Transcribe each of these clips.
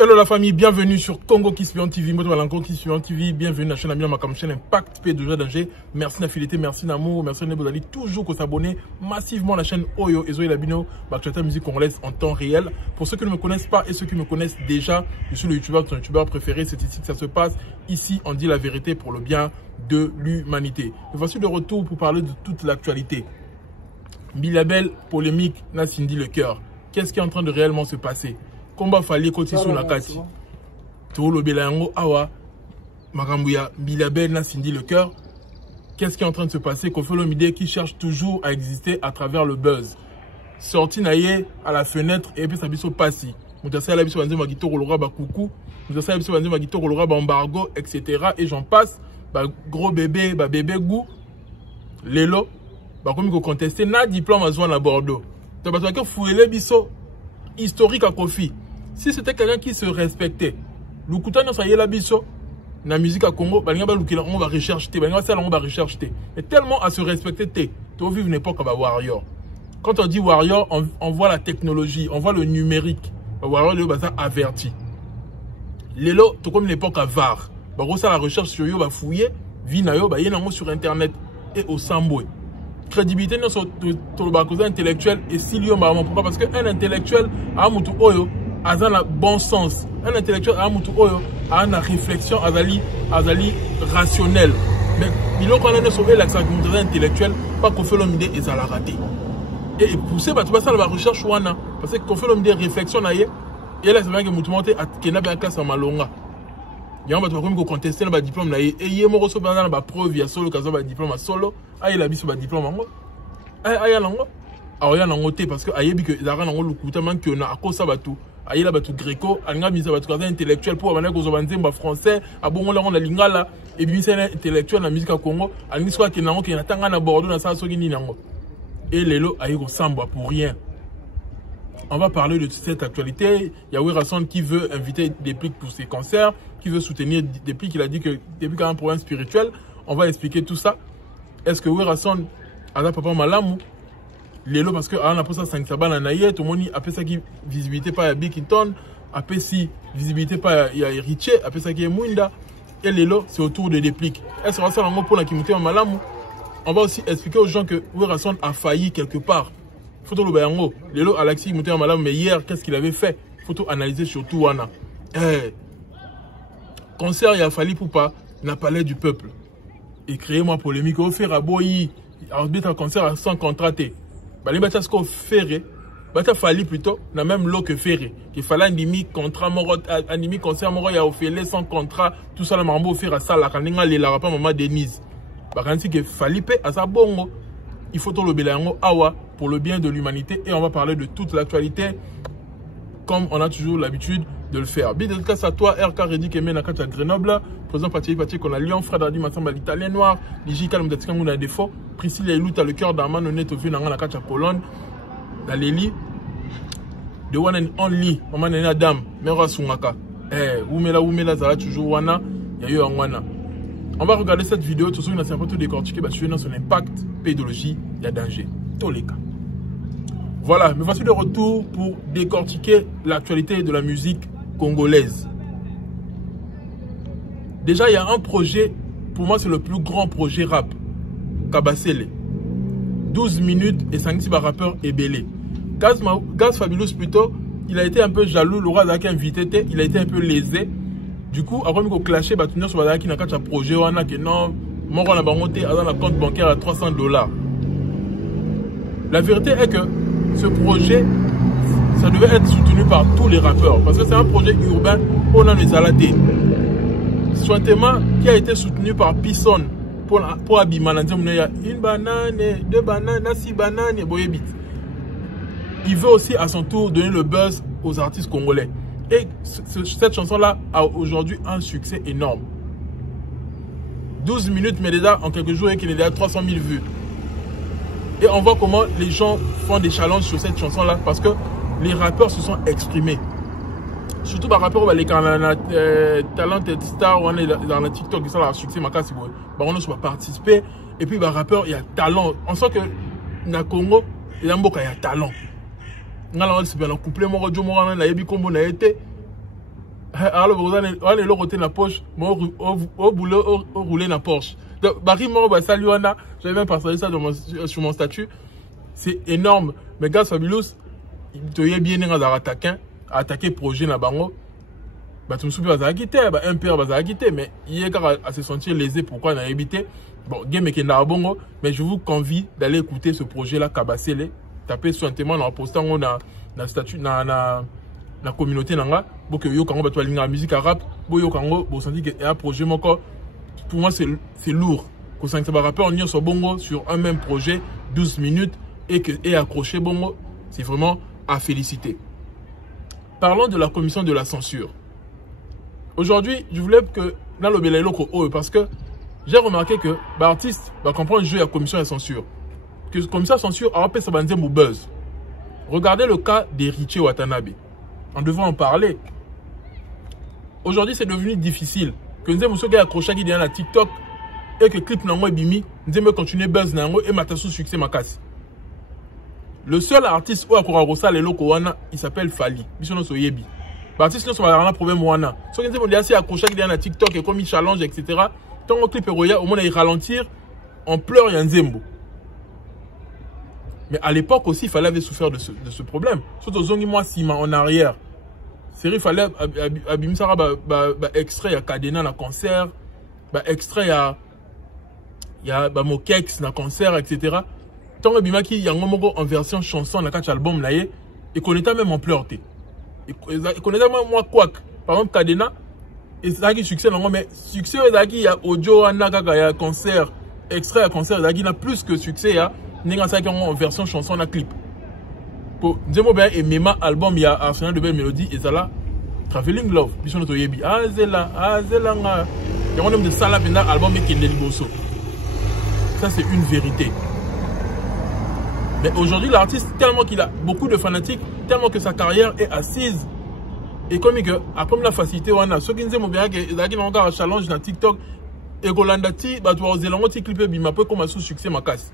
Hello la famille, bienvenue sur Congo Kispion TV, bienvenue à la chaîne Amia Makam, chaîne Impact P de danger. Merci de fidélité, merci d'amour, merci de vous allez toujours s'abonner massivement à la chaîne Oyo et Zoé Labino, l'actualité musique congolaise en temps réel. Pour ceux qui ne me connaissent pas et ceux qui me connaissent déjà, je suis le youtubeur, ton youtubeur préféré, c'est ici que ça se passe. Ici, on dit la vérité pour le bien de l'humanité. Me voici de retour pour parler de toute l'actualité. Bilabel, polémique, n'a Cindy le cœur. Qu'est-ce qui est en train de réellement se passer? Combat fallait côté sur la kati. Tout le belango awa. Marambuya Bilabel n'a Cindy le cœur. Qu'est-ce qui est en train de se passer? Koffi Olomide qui cherche toujours à exister à travers le buzz. Sorti naïe à la fenêtre et puis ça biso passi. Moutassa la biso banze magito rolora ba coucou. Moutassa la biso banze magito rolora ba embargo, etc. Et j'en passe. Ba gros bébé, ba bébé goût. Lelo. Ba comme il contester na diplôme à Zouane à Bordeaux. Tu vas que fouiller biso historique à Koffi. Si c'était quelqu'un qui se respectait, le couteau ça y est la biso, la musique à Congo, on va rechercher, on va rechercher. Et tellement à se respecter, tu vis une époque à Warrior. Quand on dit Warrior, on voit la technologie, on voit le numérique. Warrior, le bazar averti. Lélo, tout comme l'époque à VAR. Ça la recherche sur yo, fouiller, vinayo, sur internet et au Samboué. Crédibilité sur le intellectuel et si lion pourquoi? Parce qu'un intellectuel a un oyo a un bon sens, un intellectuel a un oyo a une réflexion azali rationnelle, mais il faut qu'on ait sauvé l'accent intellectuel pas qu'on fait l'homme et ça l'a raté et pousser bah tu vas ça la recherche wana parce que qu'on fait l'homme réflexion na et là c'est vrai que mutu monter à kenabe en classe en malonga y'a ba comme contester na ba diplôme na et yé mo reço na ba preuve ya solo kaza ba diplôme solo ayi la biso ba diplôme ngo ayi lango ayi lango te parce que ayebi que la rana ngo lukuta man que na akosa batu ayi la batu greco alinga misa batu kaza intellectuel pour bana ko zobanze ba français abongo la na lingala et puis c'est intellectuel na musique à Congo alingi soit ke nango ke na tanga na Bordeaux na sa soki ni nango et lelo ayi ko samba pour rien. On va parler de cette actualité. Il y a Werrason qui veut inviter Déplique pour ses concerts, qui veut soutenir Déplique. Il a dit que Déplique a un problème spirituel. On va expliquer tout ça. Est-ce que Werrason a un papa malamou? Lélo parce que on a ça 5 saban en aïe, tout le monde a fait ça qui visibilité pas à Bickinton, a fait si visibilité pas à Richie, a fait ça qui est Mouinda. Et Lélo c'est autour de Déplique. Est-ce que ça va pour la qui en malamou? On va aussi expliquer aux gens que Werrason a failli quelque part. Photo le bayango, Lélo Alexis monté en malade, mais hier, qu'est-ce qu'il avait fait? Photo analyser surtout Wana. Concert, il a fallu pour pas, n'a palais du peuple. Et créer moi polémique, au faire à Boyi, un concert à 100 contraté. Les bâtards ce qu'on ferait, il fallu plutôt, n'a même l'eau que faire. Il fallait un demi contrat, un demi concert, il a offert sans contrat, tout ça, le marmot faire à ça, la canine, les la pas maman Denise. Quand il fallait payer à sa bongo, il faut tout le bélango awa pour le bien de l'humanité et on va parler de toute l'actualité comme on a toujours l'habitude de le faire. Dédicace à toi, RK Redi Kemé Nakata Grenoble, président Pati qu'on a Lyon, Frère Dadi Massamba l'Italien Noir, Ligi Kalm Datskan on a défaut, Priscille Elou, t'as le cœur d'Arman, honnête au vu dans la Nakata Pologne, la Leli, the one and only, Maman Nena Dam, Mera Sungaka, Oumela Zara toujours Wana, Yayo Wana. On va regarder cette vidéo, tout ça, on a tout décortiqué, bah, dans son impact, pédologie, il y a danger. Tous les cas. Voilà, me voici de retour pour décortiquer l'actualité de la musique congolaise. Déjà, il y a un projet, pour moi, c'est le plus grand projet rap. Kabasele. 12 minutes et 5 rappeurs ébélés. Gaz Fabulous, plutôt, il a été un peu jaloux, le roi d'Aki invité, il a été un peu lésé. Du coup, après, il a clashé, il a sur qui n'a qu'à un projet, non, mon roi n'a monté dans la compte bancaire à $300. La vérité est que ce projet, ça devait être soutenu par tous les rappeurs. Parce que c'est un projet urbain, on a les aladés. Sointema qui a été soutenu par Pisson pour Abimana. Il y a une banane, 2 bananes, 6 bananes, boyebit. Il veut aussi à son tour donner le buzz aux artistes congolais. Et cette chanson-là a aujourd'hui un succès énorme. 12 minutes, mais déjà en quelques jours, il est déjà 300 000 vues. Et on voit comment les gens font des challenges sur cette chanson-là parce que les rappeurs se sont exprimés. Surtout par rapport les Talented Star, on est dans le TikTok, qui sont là, succès, on a participé. Et puis, les rappeurs, il y a talent. On sent que dans le Congo, il y a talent. On a couplé mon radio, on a été. alors on est le côté la poche au boulot au rouler la Porsche. Donc Barry moi bah salut Anna, j'avais même partagé ça sur mon statut. C'est énorme, mais gars Fabulous il te y bien attaquer projet na bango. Bah tu me souviens bah quitter bah un père bah quitter mais il est à se sentir lésé pourquoi on a évité. Bon game qui na bongo mais je vous convie d'aller écouter ce projet là Kabasele. Tapez sur un témoin en postant on a statut na communauté nanga pour que yo kango ba to linga musique arabe bo yo kango bo senti que un projet moko pour moi c'est lourd ko ça va rapper on y sur bongo sur un même projet 12 minutes et accroché bongo c'est vraiment à féliciter. Parlons de la commission de la censure. Aujourd'hui, je voulais que dans le belé loko parce que j'ai remarqué que l'artiste va comprendre le jeu à la commission de la censure. Que la commission de la censure a rappelé ça va dire buzz. Regardez le cas d'Héritier Watanabe. On devrait en parler. Aujourd'hui, c'est devenu difficile. Que nous avons accroché qui est dans TikTok et que clip n'en bimi, nous avons continué buzz n'ango et matasu succès ma casse. Le seul artiste où a rosa le loko wana, il s'appelle Fali. Bisono soyebi. L'artiste ne soit pas un problème wana. Ce que nous avons assez accroché qui est dans TikTok et comme il challenge etc. Tant que clip roya au moins il ralentir, on pleure yanzembo. Mais à l'époque aussi, il fallait souffrir de ce problème. Surtout aux mois 6 mois en arrière. C'est il fallait abimsara extrait à Kadena na concert, extrait à Mokex na concert etc. Tant que bimaki y a en version chanson na catch album na ye et connaît même en pleurs té. Et connaît même moi quoi par exemple Kadena et ça qui succès non mais succès il y a audio na kaka ya concert extrait à concert il y a plus que succès ya n'enga ça qui en version chanson na clip. Pour Nzemo ben et même album il y a Arsenal de belle mélodie et ça là Traveling Love biso to yebi azela nga et on aime de ça là pendant album qui est liboso. Ça c'est une vérité. Mais aujourd'hui l'artiste tellement qu'il a beaucoup de fanatiques, tellement que sa carrière est assise et comme que comme la facilité on a ceux qui Nzemo bien que ils ont encore un challenge dans TikTok et Golanda ti ba to ozelango ti clip bi ma peu comme sous succès ma casse.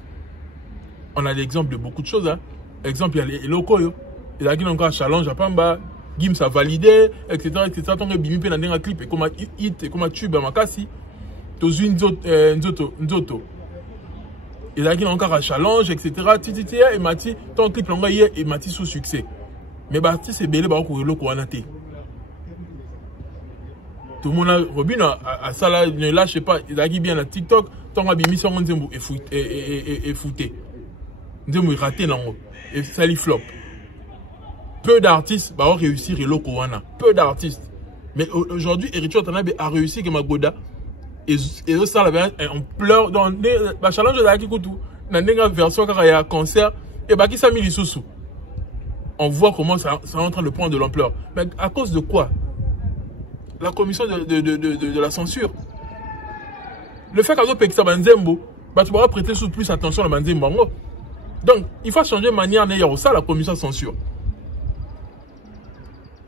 On a l'exemple de beaucoup de choses. Hein. Exemple, il y a les locaux. Il y a encore un challenge à Pamba. Gims a validé, etc. Tant que Bimi peut dans un clip et comme hit et comme tube à Makasi. Tozu Nzoto. Il y a encore un challenge, etc. Titi et Mati. Tant clip l'on hier et Mati sous succès. Mais Bati c'est belé bah au locaux à Naté. Tout le monde a Robin à ça là ne lâche pas. Il a bien à TikTok. Tant que Bimi son Nzembo et fouté. Nous raté non et ça lui flop. Peu d'artistes ont réussi et loko wana. Peu d'artistes. Mais aujourd'hui, Héritier Watanabe a réussi que Magoda et ça là on pleure dans le challenge de la Kikutu dans une version quand il y a un concert et bah qui s'est mis les sous. On voit comment ça est en train de prendre de l'ampleur. Mais à cause de quoi? La commission de la censure. Le fait qu'à d'autres ça Banzembo, bah tu pourras prêter plus attention à Banzembo. Donc, il faut changer de manière d'ailleurs ça la commission de censure.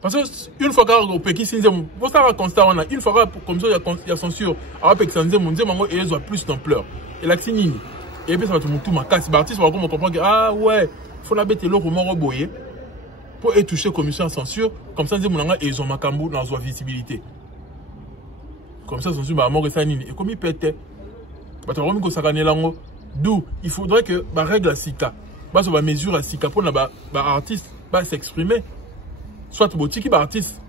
Parce que une fois qu'on peut qui s'inzem, pour ça constat on a une fois que la commission de censure a peut s'inzem, on et ils ont plus d'ampleur. Et là c'est nini. Et puis ça va tout ma casse artiste va comprendre que ah ouais, faut la bête l'eau comment reboyer pour toucher commission de censure comme ça et ils ont makambo dans leur visibilité. Comme ça censure bah mort et ça nini et comme il pète bah tu vas remis que ça gagne lango. D'où il faudrait que la règle à Sika, la mesure à Sika pour l'artiste s'exprimer. Soit boutique artiste,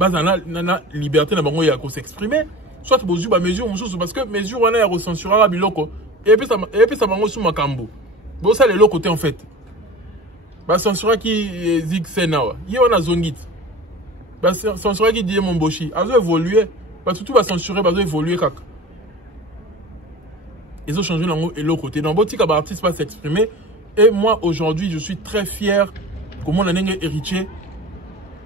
la liberté de s'exprimer. Soit la mesure parce que mesure on a recensuré à biloko et puis ça va sous ma cambo. Bon ça les l'autre côté en fait. Bah censurer qui zig senawa. Il y a zongit. Bah censurer qui dit mon boshi. A évoluer. Bah surtout va censurer va évoluer kak. Ils ont changé et l'autre côté. Dans boutique artiste va s'exprimer. Et moi aujourd'hui je suis très fier comment on a un héritier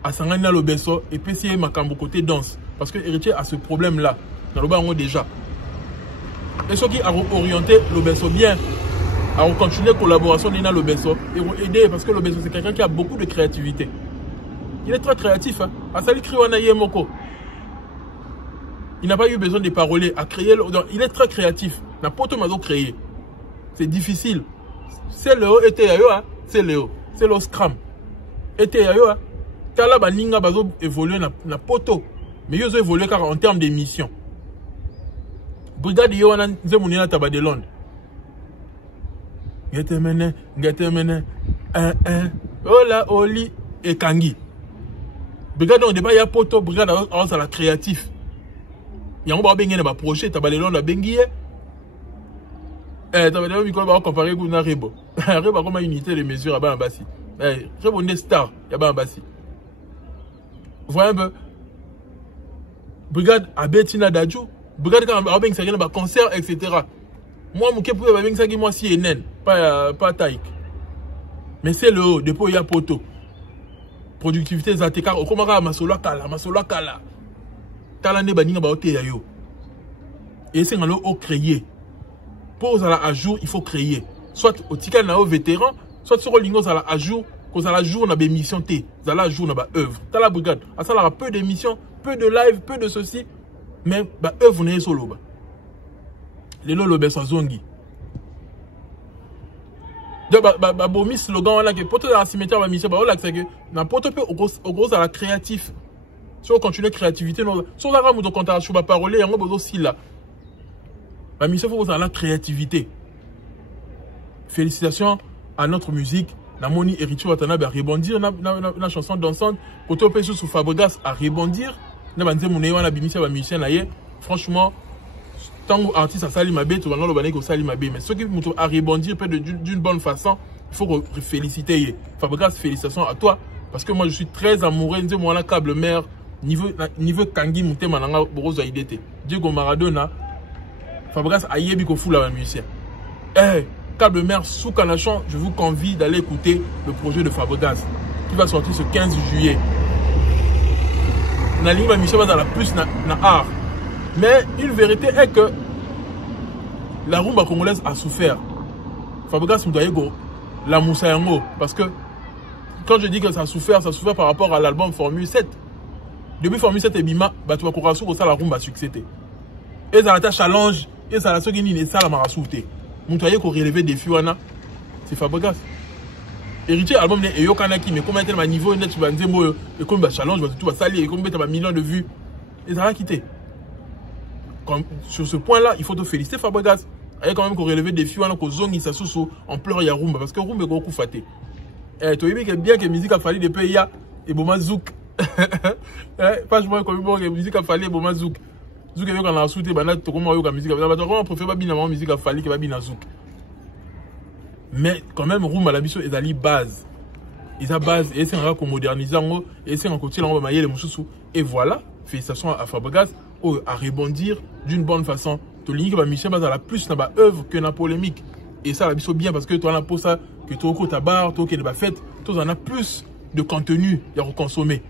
à Sangana Lobeso et PCA Makambo côté danse. Parce que héritier a ce problème là. Dans le bas on déjà. Et ceux qui ont orienté Lobeso bien, à continuer la collaboration d'Ina Lobeso et vont aider parce que Lobeso c'est quelqu'un qui a beaucoup de créativité. Il est très créatif. Hein? À Sali Kriwana Yemoko. Il n'a pas eu besoin de paroler à créer. Il est très créatif. N'a pas tout créé. C'est difficile. C'est Léo et Théayo. C'est Léo. C'est le scram. Et Théayo. Kala baninga bazo évoluer na poto. Mais ils ont évolué car en termes d'émissions. Brigade Yoana Zemounina Taba de Londres. Gatemene, Ola, Oli et Kangi. Brigade on débat, il y a poto, brigade à la créatif. Il y a un bébé qui a un projet, Taba de Londres, Benguié. Taba de Londres, il va comparer avec un Rebo. Rebo, comment unité de mesure à Bambassi. Rebo, on est star, il y a Bambassi. Vous voyez un peu? Brigade à Bettina Dadjou. Brigade quand on a un concert, etc. Moi, je suis moi CNN, pas Taïk. Mais c'est le haut, depuis il y a poto. Productivité, Zateka, Okomara, Masola Kala. Talane Baninga Baote Yayo. Et c'est un haut créé. Pour à jour, il faut créer. Soit au tika na vétéran, soit sur le lingo à jour, qu'on a la jour on a des missions T, ça la jour on a œuvre. T'as la brigade, à ça là peu d'émissions, peu de live, peu de ceci, mais bah œuvre on est solo bah. Les lolo ben sans zongi. Donc bah bon slogan là que pour la cimetière ma mission bah là c'est que n'importe peu au gros à la créatif. Si on continue créativité non, sur la rame ou quand on va parler, on va aussi là. Ma mission faut à la créativité. Félicitations à notre musique. La Moni Héritier Watanabe à rebondir. La chanson dansante. Côté au sous Fabregas à rebondir. Franchement, tant que artiste a sali ma bête, ou alors le sali ma bête. Mais ceux qui vont à rebondir d'une bonne façon, il faut féliciter. Fabregas, félicitations à toi. Parce que moi je suis très amoureux de moi la câble mère. Niveau Kangi Mouté Mananga Borozo Aïdete. Diego Maradona. Fabregas a yebi ko fou la musicien. Câble mère sous Kanachon, je vous convie d'aller écouter le projet de Fabregas qui va sortir ce 15 juillet. La ligne mission va dans la plus na art. Mais une vérité est que la rumba congolaise a souffert. Fabregas Moudaïgo, la Moussayango. Parce que quand je dis que ça a souffert par rapport à l'album Formule 7. Depuis Formule 7 et Bima, tu vas courir sur ça la rumba succès. Et ça a challenge, et ça a ce qui ça la marasouté. Moutouaye qu'on relevé des fiouana, c'est Fabregas. Héritier album de Eyokanaki, mais comment est-ce niveau net tu vas dire moi et comme bah challenge, tout va salir, et comme tu as millions de vues, et ça va quitter. Sur ce point-là, il faut te féliciter Fabregas. Il y a quand même qu'on relevé des fiouana, qu'on zone ça sous en pleurs il y a rumba parce que rumba est beaucoup faté. Et tu vois bien que la musique a fallu depuis ya et Boma Zouk. Pas je vois comme la musique a fallu Boma Zouk. Zouk est quand on a sauté banat comment la musique a fallu. On préfère pas bien la musique a fallu que pas bien Zouk. Mais quand même rumba la mission est à base. Ils a base et c'est un qu'on modernise et c'est un côté là on va mailler les moussous et voilà, félicitations à Fabregas à rebondir d'une bonne façon. Tu ligne que ma mission base à la plus dans ma œuvre que dans la polémique. Et ça la mission bien parce que toi on a pour ça que toi au ta barre, toi qui est pas faite, toi on a plus de contenu à reconsommer.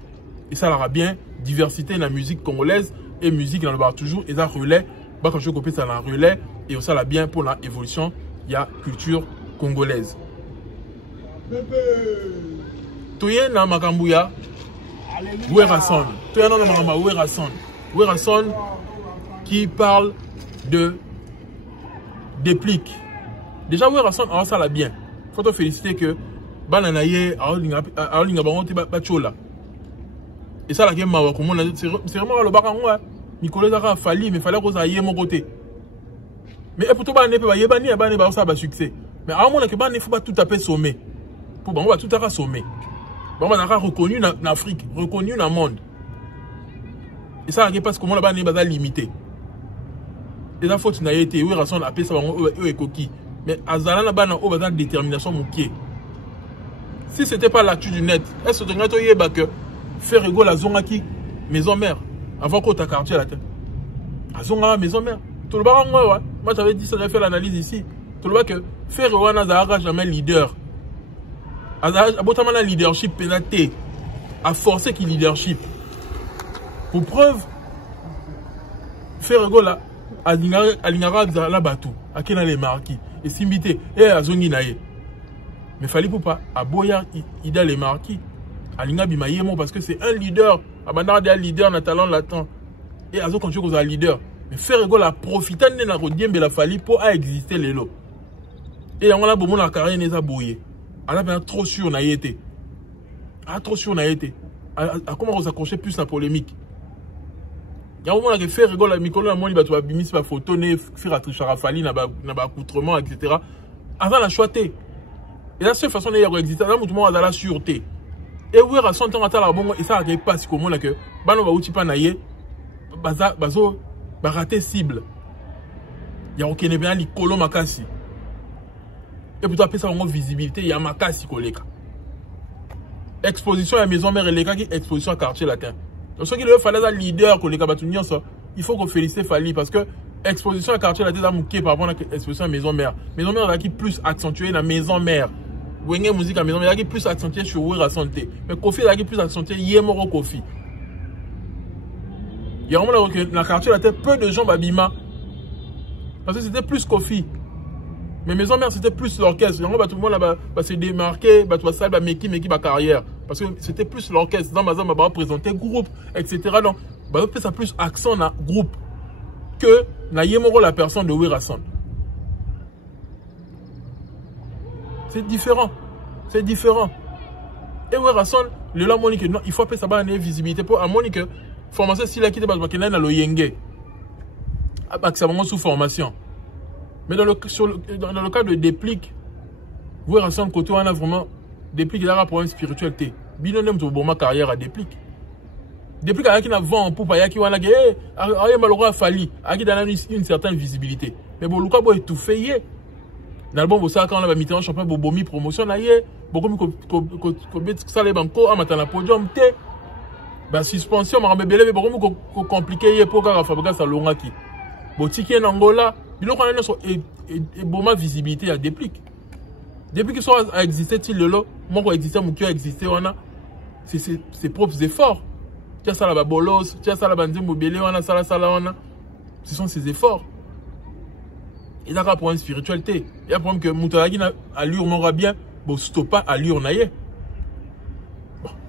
Et ça l'aura bien diversité dans la musique congolaise et musique dans le bar toujours et ça relais, bah quand je copie ça la relais et ça la bien pour la évolution, il y a culture congolaise. Toye na makambuya Werason. Toye na makamba Werason. Werason qui parle de déplique. Déjà Werason a ça la bien. Faut te féliciter que bananaye a linga bangote bachola. Et ça la game mawa comme c'est vraiment le bakango Nicolas a fallu mais fallait qu'on aille mon côté. Mais pourtant ba ne peut ba yebani ba ne ba ça ba succès. Mais à un moment que ba ne faut pas tout taper sommet. Pour ba on va tout à sommet. Ba on a reconnu en Afrique, reconnu dans le monde. Et ça la passe comment la ba ne ba limité. Et la faute n'a été où raison appelé ça et coquille. Mais azala na ba na o ba détermination moukié. Si c'était pas l'actu du net, est-ce que tu as yeba que faire égaux la zone qui maison mère avant qu'on t'a quartier la tête. La zone maison mère. Tout le baron moi j'avais dit ça, j'avais fait l'analyse ici. Tout le monde que faire égaux n'a jamais leader. Abotamana la leadership pénaté à forcer qui leadership. Pour preuve faire égaux là alingara la batou à qui les marquis et s'imiter et à zone naïe. Mais fallait pour pas à Boya il a les marquis. Alinga Bimayemo parce que c'est un leader. Abandar des leader na talent latent. Et azo quand tu es un leader. Mais faire égale à profiter de la rodienne de la fali pour exister les lots. Et on a beaucoup de carrière n'est pas bouillé. On a trop sûr on a été. Trop sûr on a été. À comment on s'accrocher plus la polémique. y a un moment qui fait rigoler mikolo na moni ba to bimis ba photo ne faire trichara fali na ba accoutrement etc. Avant la choité. Et la seule façon de exister là mutumo à la sûreté. Et oui rason tant ata la bongo et ça arrive pas si comment là que bano ba uti pa na ye bazo ba rater cible. Il y a aucun bien likolo makasi. Et pour toi ça une visibilité il y a makasi koleka. Exposition à maison mère et les gars qui exposition à quartier latin. Donc ce qui le fallait un leader koleka batunyo ça, il faut qu'on félicite Fali parce que exposition à quartier latin da mouké par rapport à exposition à maison mère. Maison mère là qui plus accentué la maison mère. Wenge musique à maison mère qui plus accentué sur Wera santé. Mais Kofi là qui plus accentué Yemoro Kofi. Il y a vraiment dans la quartier latin peu de gens babima. Parce que c'était plus Kofi. Mais maison mère c'était plus l'orchestre. Tout le monde là se démarquer, tout ça bah meki ba carrière parce que c'était plus l'orchestre. Dans Mazam va présenter groupe etc. Donc bah ça plus accent na groupe que na Yemoro la personne de Werason. C'est différent. C'est différent. Et Werason le la monique non, il faut appeler ça ba une visibilité pour à monique formation si la qui de base na lo yenge. Ah bah que ça vraiment sous formation. Mais dans le cas de Déplique, vous voyez, ensemble, côté, on a vraiment Déplique, il a un problème spirituel. Bilan de ma carrière à Déplique. Déplique, il y a qui vent pour pas qui wana que a malheureux Fali, a qui donne une certaine visibilité. Mais bon, Lucas boy tout fait. L'album vous savez quand on a mis en champion Bobomi promotion na yé, beaucoup ko ça les banco à matana podium té. Bah suspension m'a rebellé beaucoup compliqué pour que Fabrica ça longa qui. Botiki en Angola. Il y a une visibilité à Déplique. Depuis qu'ils sont à exister, moi qui exister, mon cœur existé, c'est ses propres efforts. Tu as ça là-bas, bolos, tu as ça là-bas, mobile, ce sont ses efforts. Il y a un problème de spiritualité. Il y a un problème que Moutaragi a allure m'aura bien, bon, stop pas allure naïe.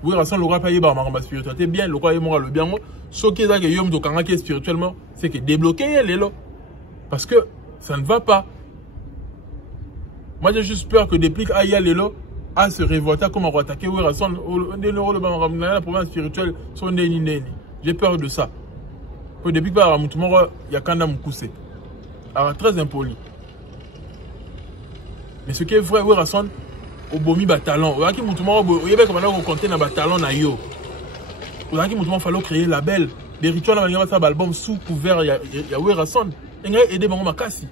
Oui, raison le roi payé par ma spiritualité bien, le roi est mort le bien. Ce qui est yom do kanga spirituellement, c'est que débloquer les lots. Parce que ça ne va pas. Moi, j'ai juste peur que Déplique aille aller là, à se révolter comme on va attaquer. Oui, raison, le problème spirituel, son neni. J'ai peur de ça. Pour Déplique, il y a quand même coussé. Alors, très impoli. Mais ce qui est vrai, oui, raison, au bomi talent. Il y a qui moutoumoro, il y a comment on compte dans talent na yo. Il y a qui moutoumoro fallo créer label. Des rituels dans ça album sous couvert, il y a oui, raison. Il y a aider bango makasi.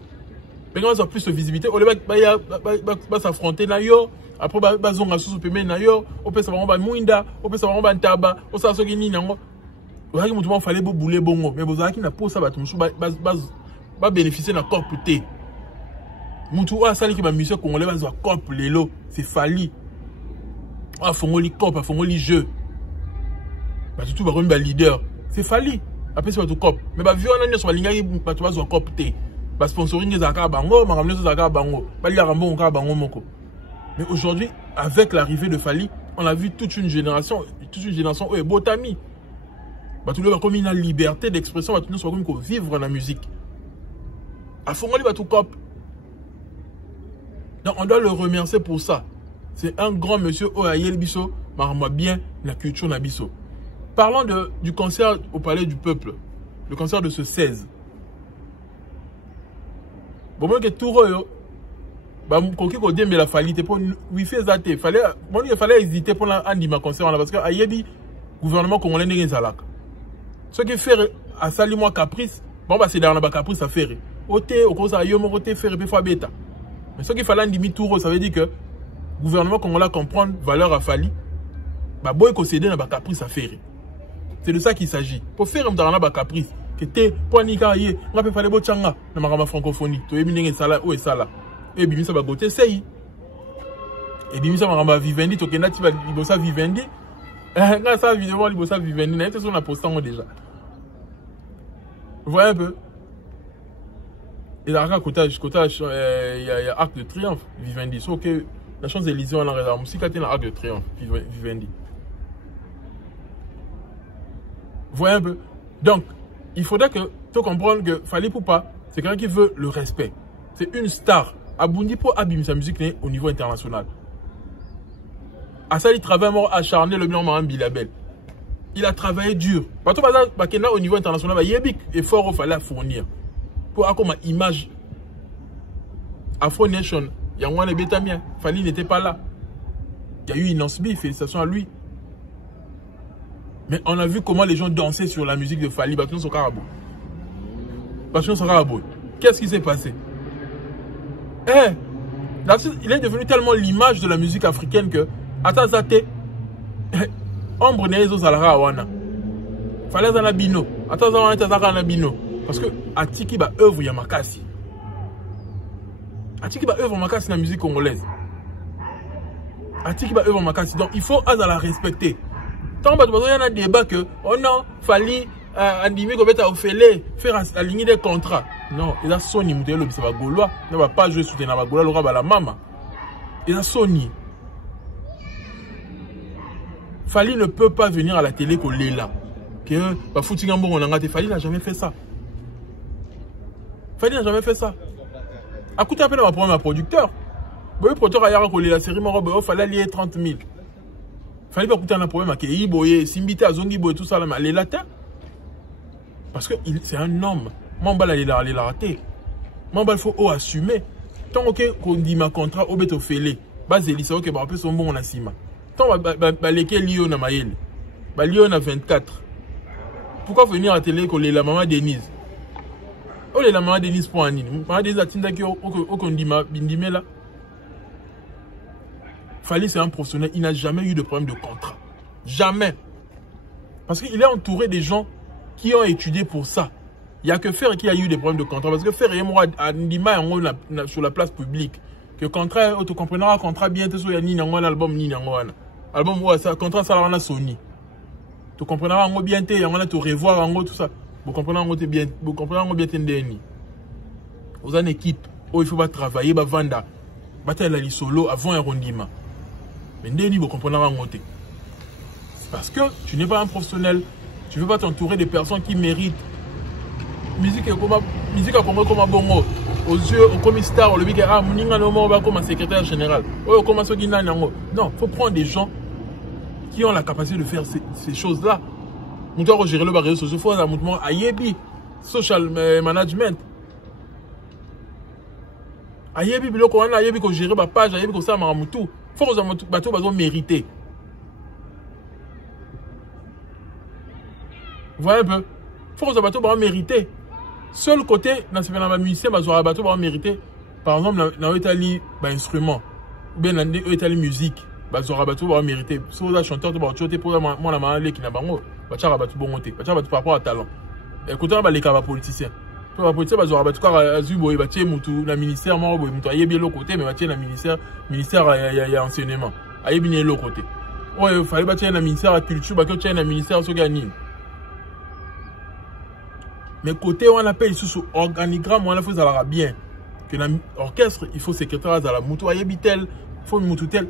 Mais quand on a plus de visibilité, on va s'affronter na yo. Après ba zonga sous peme na yo, on peut savoir ba muinda, on peut savoir ba ntaba, on sa soki ni nango. On a qui moutoumoro fallait bouler bongo, mais vous avez qui na pour ça ba tumsu ba bénéficier na corps puté. Moutou a sali ki ba musique congolais ba zo corps lelo, c'est Fali. Ah fongoli corps, fongoli jeu. Ba tout ba comme ba leader, c'est Fali. Après c'est tout cop. Mais ba vieux on a sur la ligne ba tu vas zo cop té. Ba sponsoring les aka bango, ma ramener les aka bango. Ba li rambo aka bango moko. Mais aujourd'hui avec l'arrivée de Fali, on a vu toute une génération est botami. Ba tout le ba comme une liberté d'expression, ba tout le soit comme vivre la musique. A fongoli ba tout cop. Donc on doit le remercier pour ça. C'est un grand monsieur Oyayel Bisso, marma bien la culture Nabiso. Parlons du concert au Palais du Peuple. Le concert de ce 16. Bon, moi, que tout royo, bah, coquille qu'on dit, mais la fallite pour wifi zate. Il fallait hésiter pour un concert parce que Ayedi, gouvernement congolais n'est pas là. Ce qui fait à Salimo Caprice, bon, bah, c'est dans la Caprice à faire. Ote, au cause à Yomo, ote, faire, et puis bêta. Mais ce qu'il fallait un demi-tour, ça veut dire que le gouvernement congolais comprend valeur à Fali, bah, boy, concéder dans la Caprice à faire. C'est de ça qu'il s'agit. Pour faire un caprice, que t'es pour niquer, on peut faire les bochanga dans ma francophonie. Tu es bien sala ou est sala. Et bien ça va goûter c'est. Et bien ça va vivendi, tu connais tu vas libosa vivendi. Quand ça évidemment libosa vivendi, c'est ce qu'on a posté déjà. Vous voyez un peu. Et là à côté il y a Arc de Triomphe vivendi. Sauf que la Champs-Élysées on a raison. Si quand il y a Arc de Triomphe vivendi. Vous voyez un peu. Donc, il faudrait que tu comprennes que Fali Poupa, c'est quelqu'un qui veut le respect. C'est une star. Abundi pour abîmer sa musique au niveau international. À ça, il travaille mort acharné le bilan un bilabel. Il a travaillé dur. Parce que au niveau international, il y a des efforts qu'il fallait fournir. Pour avoir une image Afro Nation, Yangwane Betamien, Fali n'était pas là. Il y a eu Inansbi, félicitations à lui. Mais on a vu comment les gens dansaient sur la musique de Fali, Batoun Sokarabo. Batoun Sokarabo. Qu'est-ce qui s'est passé? Il est devenu tellement l'image de la musique africaine que, Atazate, Ombre Nezo Zalara Wana. Fallait un abino. Atazate un abino. Parce que Atiki ba œuvre Yamakasi. Atiki ba œuvre Yamakasi dans la musique congolaise. Atiki ba œuvre Yamakasi. Donc il faut la respecter. Tant qu'il y a un débat que, oh non, Fali, Andimi Gobeta Ofele, faire aligner des contrats. Non, il a Sony Moutelo Bissaba Gaulois. Il ne va pas jouer sous des Navagoula, Laura Balamama. Il a Sony. Fali ne peut pas venir à la télé qu'on l'est là. Fali n'a jamais fait ça. Fali n'a jamais fait ça. À côté un peu de ma problème à producteur. Le producteur a dit la série il fallait lier 30 000. Fali pas coûter un problème à Keiboye, Simbite, Azongibo et tout ça, mais les latins. Parce que c'est un homme. Mamba il a raté. Mamba il faut assumer. Tant qu'on dit ma contrat, au beto fele. Base Elisa, ok, bah, son bon on a sima. Tant que Lyon a maïl. Lyon a 24. Pourquoi venir à la télé qu'on est la maman Denise? Oh, la maman Denise pour Anine. Maman Denise a tinda qui on dit ma bindime là. Fali c'est un professionnel, il n'a jamais eu de problème de contrat. Jamais. Parce qu'il est entouré des gens qui ont étudié pour ça. Il n'y a que Fer qui a eu des problèmes de contrat. Parce que Fer et moi, sur la place publique, que contrat, tu comprendras un contrat bien, tu sais, ni un album, ni un album, contrat, ça va Sony. Tu comprendras un bien, tu vas revoir en tout ça. Vous comprenez bien, vous comprenez bien, vous avez une équipe où il faut pas travailler, bah vendre, battre la solo avant un rondiment. Mais vous comprenez c'est parce que tu n'es pas un professionnel, tu ne veux pas t'entourer des personnes qui méritent. Musique à Congo comme un bongo. Aux yeux, comme star, on le dit que ah, Mouninga Nomo va comme un secrétaire général. Oh, comme un Sogina Nango. Non, il faut prendre des gens qui ont la capacité de faire ces choses-là. Nous devons gérer le barrière social. Il faut un mouvement Ayebi, social management. Ayebi, bilo ko wana Ayebi ko gérer ba page, Ayebi ko ça maramutu. Faut que bateau bateau mérité. Vous voyez un peu? Faut que bateau bateau mérité. Seul côté, dans ce phénomène musicien, bateau bateau mérité. Par exemple, dans l'Italie, instrument, ou bien dans l'Italie musique, bateau bateau mérité. Si vous êtes chanteur, tu vas chanter pour moi la maman qui n'a pas moi. Bateau bateau bon monté. Bateau bateau par rapport à talent. Écoutez, on va les cas politiciens. Pour la politique, bateau bateau car azubo et bateau moutou, la ministère moi boy moutou. Aïe bien l'autre côté, mais bateau la ministère il y a enseignement. Aïe bien l'autre côté. Ouais, il fallait bateau la ministère la culture, bateau la ministère so gagne. Mais côté on appelle sous organigramme, on a fait ça bien. Que l'orchestre, il faut secrétaire à la moutou, aïe bitel, faut moutou tel.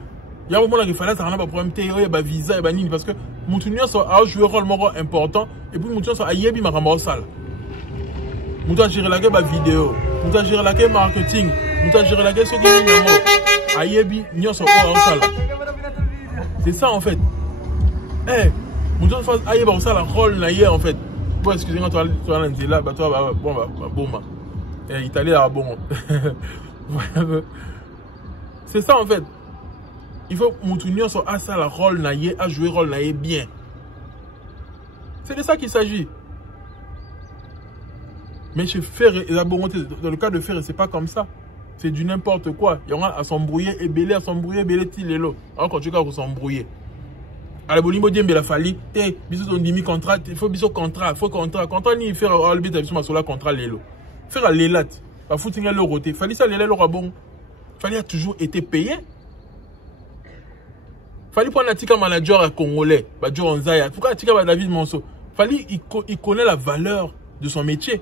Il y a un moment là qu'il fallait ça n'a pas problème il y a visa et banine parce que moutou a joué un rôle important et puis moutou a aïe bi maramba salle. Moutou a géré la gueule vidéo, moutou a géré la gueule marketing, moutou a géré la gueule ce qui est aïe bi nyon so en salle. C'est ça en fait. Eh, moutou a aïe ba salle rôle na hier en fait. Bon, excusez-moi, toi là, bah toi, bon, bah, Italie, là, bon. C'est ça, en fait. Il faut Moutounion soit à ça, la rôle naïe, à jouer rôle naïe bien. C'est de ça qu'il s'agit. Mais chez Ferré, dans le cas de Ferré, c'est pas comme ça. C'est du n'importe quoi. Il y en a à s'embrouiller et belé, tilélo. Alors, quand tu vas s'embrouiller. Alors, bonimo diembe la fali, biso ton dimi contrat, il faut biso contrat, contrat ni faire albit biso sur la contrat lelo. Faire à l'élat, pas foutre le roté, fali ça l'élat le bon. Fali a toujours été payé. Fali prendre un tika manager congolais, bah Joe Nzaya. Pourquoi tika ba David Monso? Fali il connaît la valeur de son métier.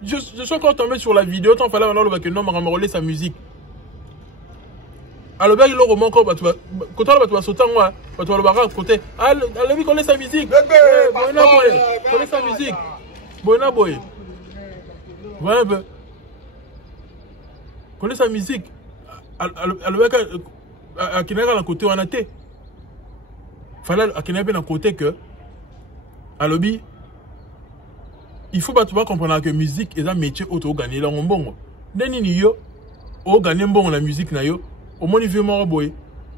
Je suis encore tombé sur la vidéo, tant fallait alors que non m'a sa musique. Alors, il y a un roman quand tu vas sauter, tu vas le côté. Ah, il connaît sa musique. Connaît sa musique. Bona boy. Voilà un peu. Connaît sa musique. Alors, à Kinara, à côté, on a été. fallait akena ben à côté que à lobby il faut pas comprendre que musique est un métier auto gagner là on bon neni ni yo o gagner bon la musique na yo au moins niveau mort boy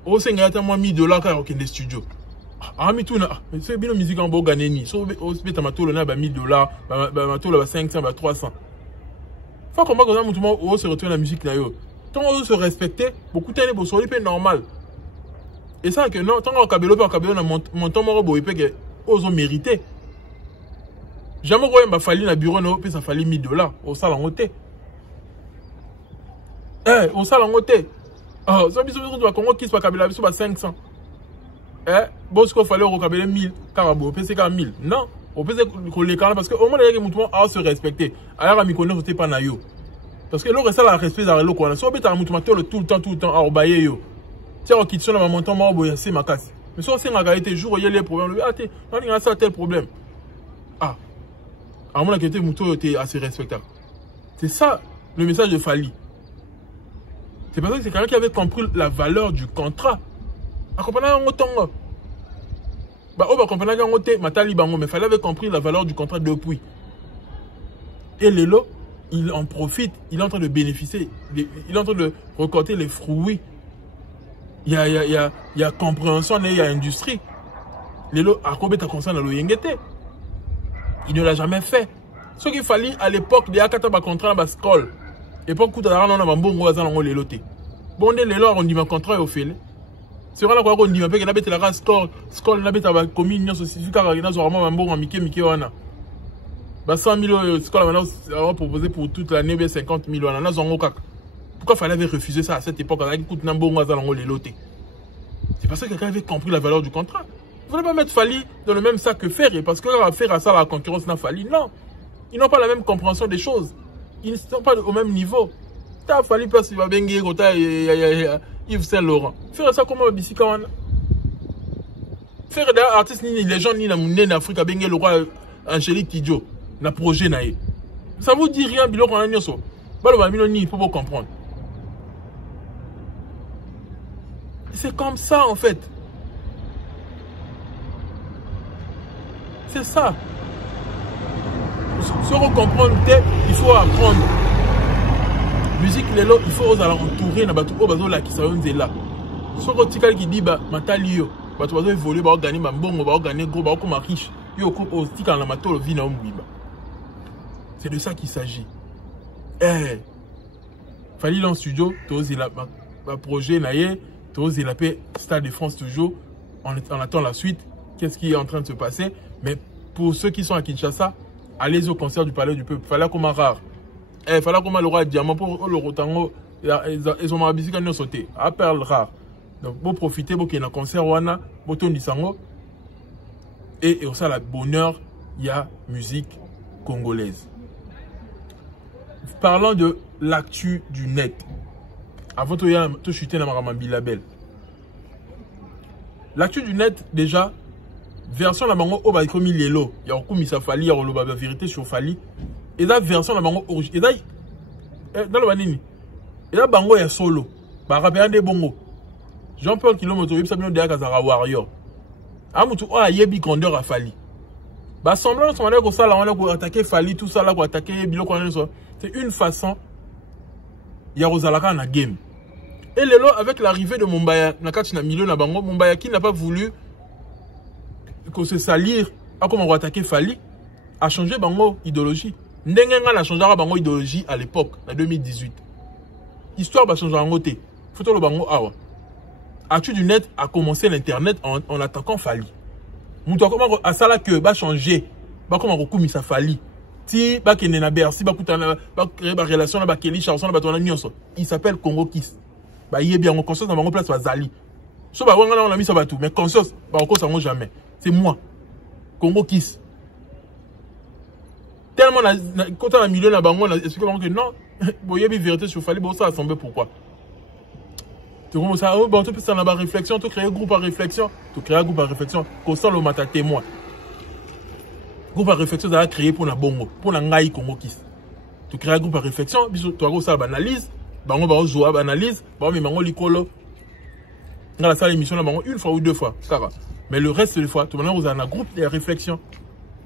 o senga ta moi $1000 car aucun des studios ah mi tout na c'est bien la musique en bon gagner ni so o beta matolo na ba $1000 ba matolo ba 500 ba 300 faut comment que ça on se retrouve la musique na yo tant on se respecter beaucoup télé bo so peu normal et ça que non tant on cabelo na montant mort boy pe que ozo mériter. Jamais quand il fallu na bureau no puis ça fallait $1000 au salon en côté. Au salon en côté. Oh, ça biso biso Congo qui soit kabela biso ba 500. Bon ce qu'il fallait au kabela 1000 carabo, PC ka 1000. Non, on peut que les cas parce que au moins les gens à se respecter. Alors mi connaît c'était pas na yo. Parce que l'autre ça la respect dans le quoi. So beta mutumo tout le temps à obayer yo. Tiens on quitte sur la montant mo boya c'est ma casse. Mais so c'est la réalité jour il y a les problèmes. Ah t'es on a ça tel problème. Ah à mon avis, Mouto était assez respectable. C'est ça le message de Fally. C'est parce que c'est quelqu'un qui avait compris la valeur du contrat. À comprendre un autant. Bah, on va comprendre un autre, Matali Bango, mais Fally avait compris la valeur du contrat depuis. Et Lelo, il en profite, il est en train de bénéficier, il est en train de récolter les fruits. Il y a compréhension, il y a industrie. Lelo, à quoi tu concerne le Yengete? Il ne l'a jamais fait. Ce qu'il fallait à l'époque, il y a un contrat dans la scroll. Époque où tu as un bon gros dans les lotés. Bon, les lois, on dit un contrat au fait. C'est vrai qu'on dit un peu que la scroll, n'a pas de commune, c'est car il y a un bon en Mickey, 100 000 scroll, on a proposé pour toute l'année 50 000. Pourquoi fallait refuser ça à cette époque? Il y a un bon gros dans les lotés. C'est parce que quelqu'un avait compris la valeur du contrat. Vous ne pouvez pas mettre Fally dans le même sac que Ferré, parce que Ferré a ça la concurrence n'a Fally. Non. Ils n'ont pas la même compréhension des choses. Ils ne sont pas au même niveau. T'as Fally place il va benguer Yves Saint-Laurent. Ferré ça comment Bissika wana. Ferré d'ailleurs artiste ni les gens ni na mouné en Afrique a benguer le roi Angélique Kidjo na projet naé. Ça vous dit rien bilo qu'on a nyoso. Balo ba mino ni pour comprendre. C'est comme ça en fait. C'est ça. Se comprendre, il faut apprendre. Musique, il faut oser entourer na batu o bazo la ki sa yonze là. Ce que qui dit bah matali yo, batu bazo évoluer ba gagner mbongo, ba gagner gros, ba ko riche. Yo ko o tika na matolo vi na mbiba. C'est de ça qu'il s'agit. Fally dans le studio, tozi la projet naie, tozi la paix Stade de France toujours. On attend la suite. Qu'est-ce qui est en train de se passer? Mais pour ceux qui sont à Kinshasa, allez au concert du Palais du Peuple. Fallait comme rare. Fallait comme le roi diamant pour le rotango. Ils ont mabisi quand ils ont sauté. À perle rare. Donc, vous profitez, vous qui est dans concert, wana, vous tournez sango. Et au sein, la bonheur, il y a musique congolaise. Parlant de l'actu du net. Avant de chuter dans ma label. L'actu du net, déjà, version la bango au baïko mi lelo. Il y a beaucoup mis sa Fally, il y a la vérité sur Fally. Et la version la bango originale. Dans le banini. Et là, bango est solo. Bah, rappelez des bongo. Jean-Paul Kilomotto, il s'est mis derrière Kazara Warrior. Amoutou, oh, yebi grandeur à Fally. Bah, semblant, on a ça, là, on a attaqué Fally, tout ça, là, pour attaquer Bilo, c'est une façon. Il y a Rosalaka dans la game. Et lelo, avec l'arrivée de Mumbaya, Nakachina Milo, Nabango, Mumbaya qui n'a pas voulu qu'on se salir, à comment on va attaquer Fally, a changé Bango idéologie. Ndengenga a changé Bango idéologie à l'époque, en 2018. Histoire va changer en côté. Faut le Bango awa. Actu du net a commencé l'internet en attaquant Fally. Moutou comment à ça là que va changer, va comment recourir sa Fally. Si va qu'il na Bercy, va créer une relation là, va Kelly chanson là, va nyonso. Il s'appelle Congo Kiss. Bah il est bien en conscience dans Bango place va Zali. So bah on a mis ça va tout, mais conscience bah encore ça jamais. C'est moi. Congo Kiss. Tellement quand on a milieu na Bango, est-ce que non, bon il y a une vérité sur Fally, bon ça a semblé pourquoi. Tu commences à bon tu peux ça dans réflexion, tu crées un groupe à réflexion, tu crées un groupe à réflexion, constant le matin témoin. Groupe à réflexion ça a créé pour la Bongo, pour la Ngai Congo Kiss. Tu crées un groupe à réflexion, tu as ça analyse, Bango va jouer analyse, bon mais Bango likolo. Dans la salle émission là Bango une fois ou deux fois, ça va. Mais le reste des fois, tout le monde vous a un groupe de réflexion.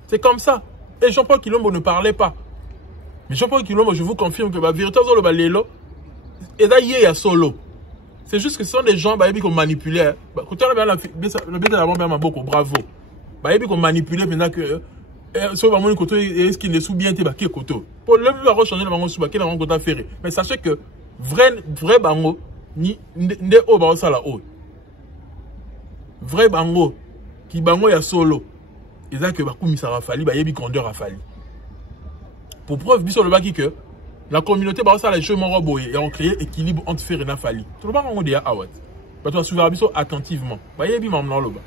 C'est comme ça. Et Jean-Paul Kilombo ne parlait pas. Mais Jean-Paul Kilombo, je vous confirme que la vérité, et là, il y a solo. C'est juste que ce sont des gens qui ont manipulé. Quand on a bien beaucoup, bravo. Qui ont manipulé maintenant que est-ce qu'il ne sous bien été koto. Pour le même changer le bango sous baké dans le ferré. Mais sachez que vrai bango ni nde o ba sala o. Vrai bango qui bango ya solo. Et ça que bakumisa rafali ba yebi grandeur rafali. Pour preuve biso le baki que la communauté ba sala jeu mon boye et on créé équilibre entre fer et nafali. Tout le bango de ya awat. Ba toi suivre biso attentivement. Ba yebi mamna loba.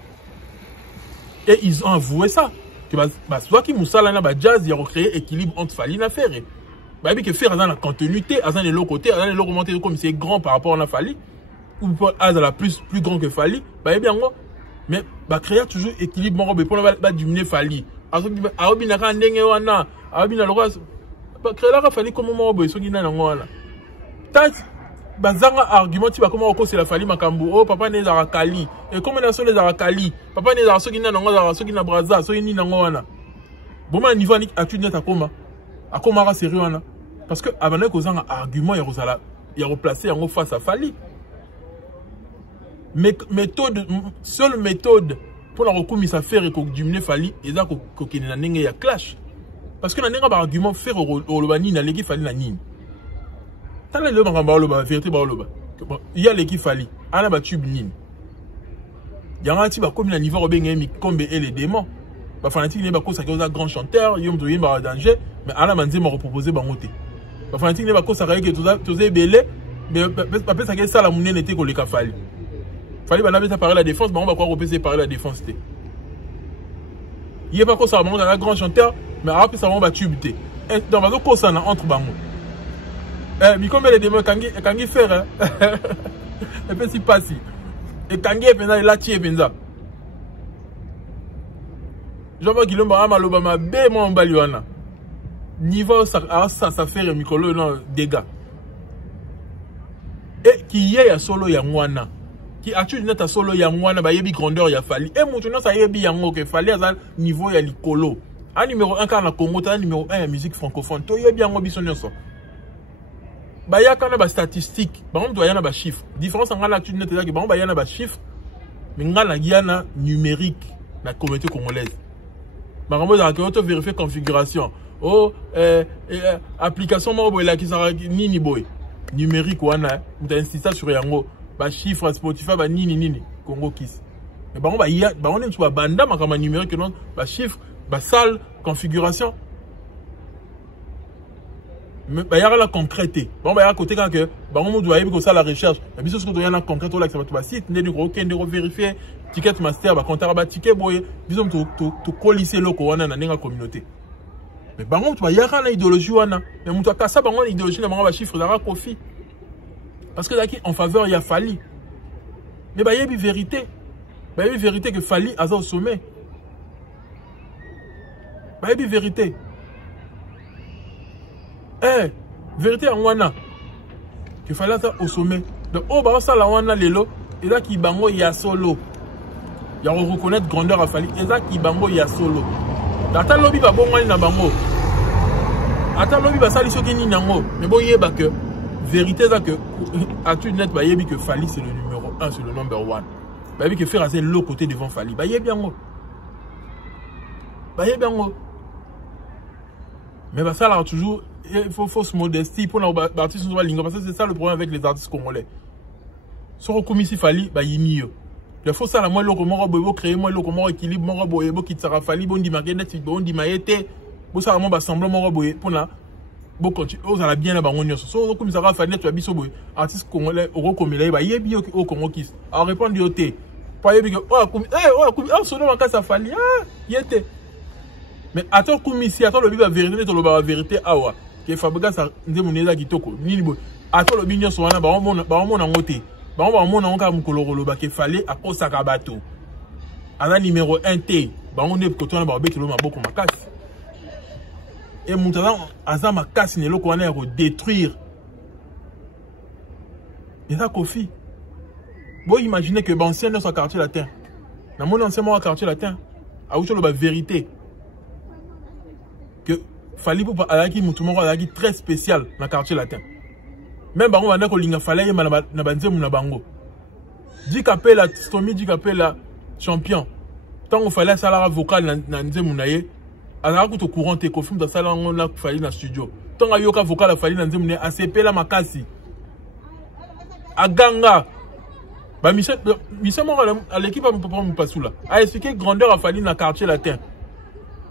Et ils ont avoué ça. Que soit qui moussala na ba jazz ya recréer équilibre entre fali na ferré. Ba yebi que faire dans la continuité, à dans les côté, à dans les monter comme c'est grand par rapport à na fali ou à la plus grand que fali. Ba yebi ngo mais bah créer toujours équilibre mon robe pour la diminuer fali aobi na ka ndenge wana aobi na lokwa ba créer la fali comme mon robe soki na ngo wana ta bazanga argument ti ba comment ko c'est la fali makambo oh papa ne za kali et comme na so les za kali papa ne za soki na ngo za soki na braza soki ni na ngo wana bon niveau ni atu net akoma ra sérieux wana parce que avant que zanga argument ya rozala ya replacer yango face à fali. Seule méthode pour la recoumise à faire et qu'on diminue fali et ça qu'on n'a n'engé ya clash parce que n'a n'engé pas argument faire au lobani n'a l'équipe fali na nini t'as le mangamba au loba vérité ba au loba il y a l'équipe fali ana ba tube nini y a un type comme la niveau robin mi comme et les démons ba fanatique n'est pas cause ça cause un grand chanteur yom to yimba danger mais ana manzi m'a proposé ba monter ba fanatique n'est pas cause ça que tout ça belé mais pas ça que ça la monnaie n'était que le fali. Fallait pas parler la défense, mais on va quoi repérer parler la défense. Il n'y a pas quoi ça va dans un grand chanteur, mais après ça va tube. Dans ma zone, ça entre bango. Mais comme les démons, quand il fait, et puis si passe. Et quand il est pendant il a tiré pendant. Jean-Paul Kilombo a mal au bama, bé mon baliwana. Niveau ça fait un micro non dégâts. Et qui y a solo ya mwana. Qui actuellement n'est pas solo ya mwana ba yebi grandeur ya fali et maintenant ça yebi yango que fali à niveau ya likolo a numéro 1 car na Congo ta numéro 1 ya musique francophone to yebi yango bisonyo so ba ya kana ba statistique ba on doit yana ba chiffre différence en ngala actuellement n'est que ba on ba yana ba chiffre mais ngala yana numérique na communauté congolaise ba ngamo za auto vérifier configuration oh application mo boy la ki sera nini boy numérique wana muta insista sur yango ba chiffre Spotify ba nini Congo Kiss mais ba on ba ya ba on est sur banda makama numérique non ba chiffre ba salle configuration mais ba ya la concrète bon ba ya côté quand que ba on doit y ça la recherche mais biso ce que doit y en concrète là que ça va site ne du OK de vérifier ticket master ba compter ba ticket boy biso to colisser loko wana na ninga communauté mais ba on doit y a na idéologie wana mais muto ka ça ba on idéologie na ba chiffre za kofi. Parce que là, en faveur, il y a Fali. Mais il y a une vérité. Il y a une vérité que Fali a au sommet. Il y a une vérité. Vérité en Wana. Que Fali a au sommet. Donc, oh, ça, la Wana, lelo. Et là, qui bango, il y a solo. Il y a reconnaître grandeur à Fali. Et là, qui bango, il y a solo. Attends, lobby va bon, na bango. Attends, lobby va sali soki ni nango. Mais bon, il y a que. Vérité là que à tout net bah yebi que Fali c'est le numéro 1 c'est le number 1 bah yebi que faire assez l'autre côté devant Fali bah yebi yango mais bah ça là toujours il faut fausse modestie pour nos artistes sur la ligne parce que c'est ça le problème avec les artistes congolais sur comme ici Fali bah yimi il faut ça la moi loko mo bobo créer moi loko mo équilibre mo bobo qui sera Fali bon di marquette bon di maïté bon ça mo ba semblant mo bobo pour là bon quand on a bien la bango nyonso so comme ça va faire tu biso boy artiste congolais oro komela ba yebi au Congo Kiss a répondre yoté pas yebi oh sono makasa Fali yete mais attends comme ici attends le biba vérité to lo vérité awa que fabrica ça ndemuneza kitoko nini boy attends le binyo so wana ba on ngote ba on nka mukolo lo ba que Fali a kosa ka bato ala numéro 1 T ba on ne koto na ba bekelo maboko makasi. Et Moutala, Azama casse ne l'eau détruire. Et ça, Kofi. Vous imaginez que l'ancien dans son quartier latin, Dans mon ancien mot à quartier latin, à où la vérité. Que Fally Ipupa a qui très spécial dans le quartier latin. Même si on a dit qu'il fallait na bango. Dit qu'appelle la Stomy, dit qu'appelle la champion. Tant qu'on fallait ça vocal dans Nzemounaye, alors que tu courant tes confirmes dans ça là on a fallu dans studio. Tant que yoka vocal a fallu dans Nzemounaye, ACP la makasi. Aganga. Bah Michel à l'équipe a expliqué grandeur a fallu dans le quartier latin.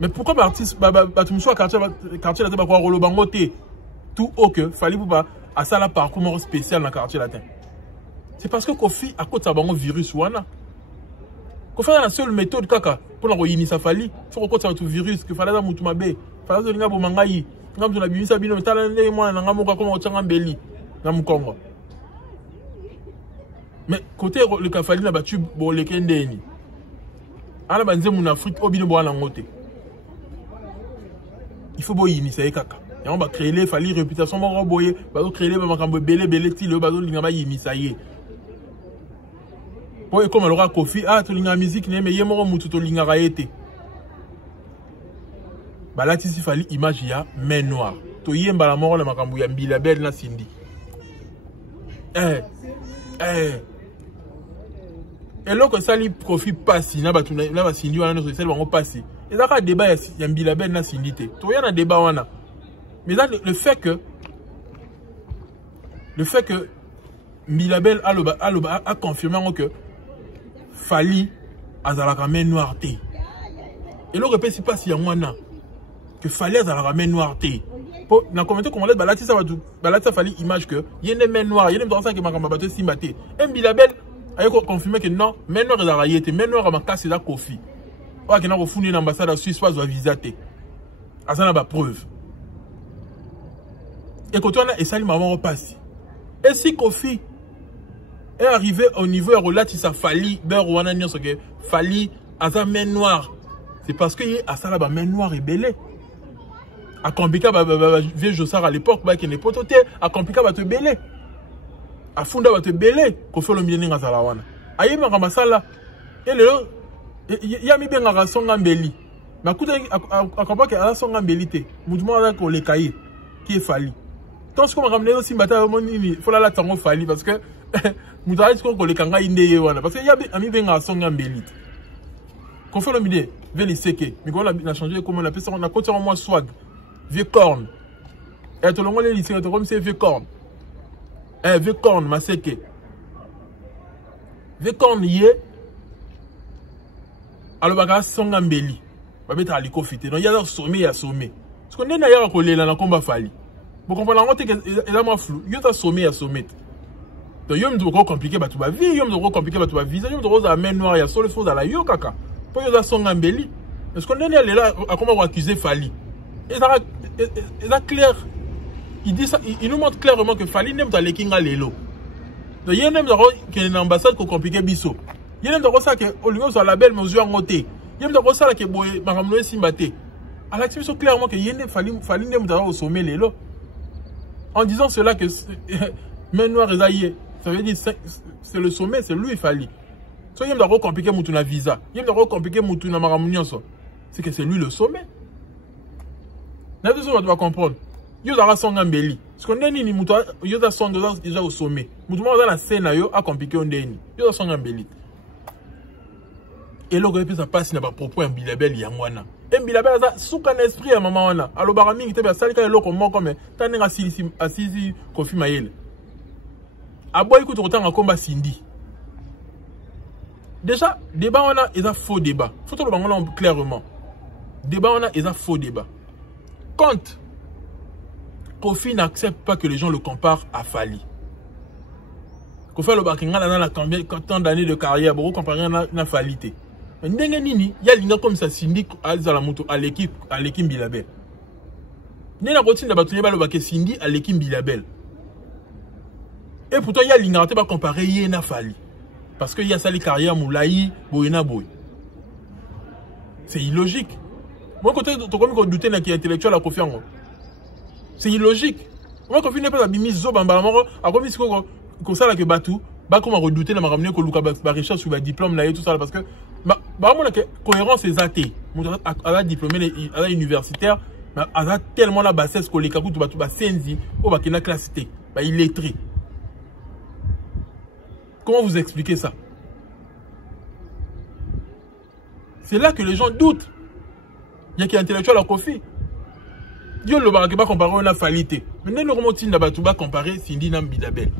Mais pourquoi l'artiste tu me sois quartier latin ba quoi rolo bango té tout haut que Fally Ipupa a ça là parcours spécial dans le quartier latin. C'est parce que Kofi à cause de bango virus wana. Kofi a la seule méthode kaka pour la réunir Fally, faut que ça tout virus que fallait mutu mabe, fallait linga bo mangai, ngam na bimisa bino tala ndé moi na ngamo ka comme otanga mbeli na Mukongo. Mais côté le Fally na battu bo le kendeni. Ala banze mon Afrique obino bo na ngote. Il faut boyini ça kaka. Et on va créer les Fally réputation mon boyer, va créer les makambo belé ti le bazo linga ba yimi ça y est. Pour comme alors Kofi to linga musique ne mais yemo mutu to linga raete. Ba là tisi Fally image ya main noire. To yemba la mort le makambo ya mbila belle na Cindy. Et là que ça li Kofi passe na ba na ba Cindy wana no social bango passe. Et là ka débat ya mbila belle na Cindy te. To yana débat wana. Mais là le fait que Milabel a confirmé que Fally azalaka main noire té. Et là répète si pas si y a mwana que Fally azalaka main noire té. Pour na commenter comment les balati ça va tout balati ça Fally image que y a des main noire, y a des dans ça que makamba bato simbaté. Et Milabel a confirmé que non, main noire ezalaka yété, main noire ma casse la Kofi. Wa que na ko funi l'ambassade à Suisse pas visa té. Azana ba preuve. Et quand on a essayé maman repasse. Et si Kofi est arrivé au niveau relatif ça Fally ber wana nyoso que Fally a sa main noire, c'est parce que a ça la main noire et belé. A Kompika vieux Jossar à l'époque ba qui n'est pas toté, a Kompika va te belé. A Funda va te belé ko fait le milieu nga sala wana. Ayi ma masala et le ya mi benga ka songa mbeli. Ma kuta a Kompaka que ala songa mbeli te. Mouvement là ko le cahier qui est Fally. Tant ce qu'on m'a ramené aussi, il faut la tango Fally parce que nous avons dit qu'on les kanga indé parce qu'il y a ami ben à son gambélit. Qu'on fait le midi, vers les séqués, mais qu'on a changé comment on appelle ça, on a côté en moi swag, vieux corne. Et tout le monde les lycées, comme c'est vieux corne. Vieux corne, ma séqué. Vieux corne y est. Alors baga son gambéli, va mettre à l'écofité. Donc il y a sommet, il y a sommet. Parce qu'on est d'ailleurs collé dans le combat Fally. Vous comprenez, il a moins flou. Il y a sommet à sommet. Donc, il y a trop compliqué, bah, tu vas vivre, il y a trop compliqué, bah, tu vas vivre, il y a trop à main noire, il y a seul faux à la yo, kaka. Pour y a son embelli. Est-ce qu'on est là, à comment on accuser Fally? Et ça, clair. Il dit ça, il nous montre clairement que Fally n'aime pas les kinga lelo. Donc, il y a même qu'il y a une ambassade qui est compliquée, biso. Il y a même ça que, au lieu de la belle mesure en côté. Il y a même ça que, boy, ma ramène simbaté. À l'activité, clairement que, il y a Fally n'aime pas au sommet lelo. En disant cela que main noire et zaïe, ça veut dire c'est le sommet, c'est lui Fally. So il y a d'abord compliqué mutuna visa, il y a d'abord compliqué mutuna maramunion so. C'est que c'est lui le sommet. N'a pas besoin de comprendre. Il y a son gambeli. Ce qu'on dit ni mutua, il y a son déjà au sommet. Mutua dans la scène yo a compliqué on deni. Il y a son gambeli. Et là ça passe n'a pas propos un bilabel yangwana. Bilabel ça souka esprit à maman wana. Alors barami qui te ba salika eloko moko mais taninga asisi Kofi Mayele. Aboy ko totanga combat Cindy. Déjà débat wana est un faux débat. Faut tout le bango clairement. Débat wana est un faux débat. Quand Kofi n'accepte pas que les gens le comparent à Fally. Kofi le bakinga dans la tant d'années de carrière, beaucoup comparé à Fally té. Ndenge nini ya linga comme ça Cindy à moto à l'équipe Bilabel. Nena continue de battre le baké Cindy à l'équipe Bilabel. Et pourtant ya linga te pas comparer yena Fally parce que y a sali carrière moulaï boyena boy. C'est illogique. Moi côté to comme ko douter na qui intellectuel à confiance. C'est illogique. Moi Kofi n'est pas abimi zo bamba moko a comme ko ça là que batu ba comme redouter na ma ramener ko luka ba recherche sur le diplôme là et tout ça parce que Bah, la cohérence est athée. À la diplômé, à la universitaire, mais à la tellement la bassesse que les kakous, tu vas senzi, ou bah, qu'il a classité. Bah, il est très. Comment vous expliquez ça? C'est là que les gens doutent. Il y a qui est intellectuel à Kofi. Yo le barake ba comparer on a falité. Mais non comment tinda ba tu ba comparer Cindy na Bidabel.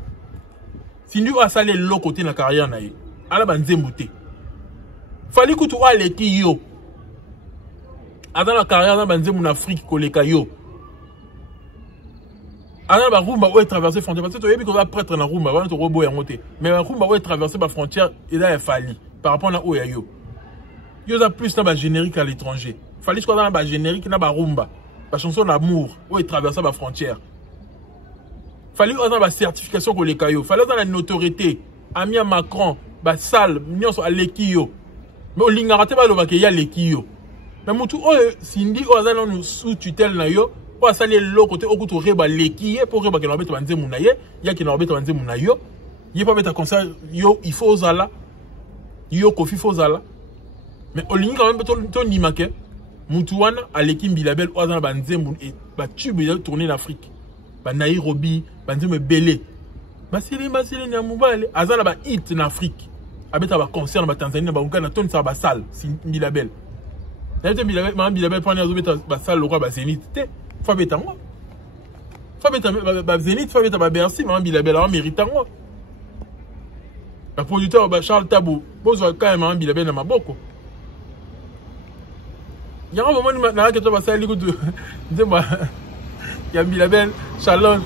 Cindy a salé l'autre côté na carrière na ye. Ala ba nzembuté. Fali kutu a leki yo. Dans la carrière na ba nzembu na Afrique koleka yo. Ala ba rumba ou traverser frontière parce que tu ko va prêtre na rumba ba to robo ya ngote. Mais la rumba ou traverser ba frontière et là fali par rapport na o ya yo. Yo a plus na ba générique à l'étranger. Fali quoi dans ba générique na ba rumba. La chanson d'amour, où il traverse la frontière. Fallait avoir la certification pour les cailloux. Fallait avoir la notoriété. Amia Macron, la salle, nous sommes à l'équio. Mais au lingarate, il y a l'équio. Mais moutou, Cindy, on a nous sous tutelle na yo. On a salé l'autre côté, au côté reba l'équio pour reba qui n'a pas été bandé mounaye. Il y a qui n'a pas été bandé mounayo. Il y a pas mettre comme ça, yo, il faut zala. Yo, kofi, faut zala. Mais au lingi quand même, ton nimake. Moutouana à l'équipe Bilabel oazana banzembu et ba tube il a tourné en Afrique. Ba Nairobi, banzembu belé. Masili nyamubale azana ba hit en Afrique. Abeta ba concert ba Tanzanie ba Uganda ton sa ba salle Bilabel. N'ayete Bilabel ma Bilabel prendre azobeta ba salle le roi ba Zénith té. Fa beta moi. Fa beta ba Zénith, fa beta ba Bercy, ma Bilabel a mérité moi. Le producteur ba Charles Tabou, bozo quand même ma Bilabel na maboko. Il y a un moment où tu vas passer il y a Bilabel, challenge.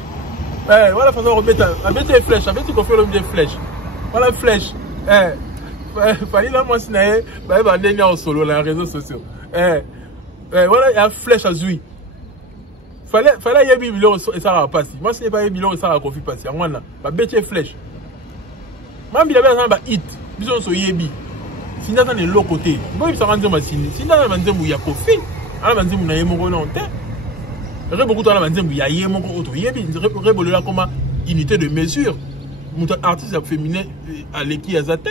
Voilà la façon de mettre des flèches. Avec qu'on fait des flèches. Voilà flèche. Fallait là, moi, si on a en solo dans les réseaux sociaux. Voilà, il y a flèche à zui. Fallait y avoir bilon et ça va passer. Moi, si il n'y a pas bilon et ça va passer. Moi, là, bête flèche. Moi, Bilabel, ça va hit. Bisous, so yebi. Si vous avez l'autre côté, vous avez un si vous avez un il y a Kofi, alors vous avez un monté. Vous avez beaucoup de gens qui ont un auto. Vous avez comme unité de mesure. Vous avez un artiste féminin à l'équipe Azate.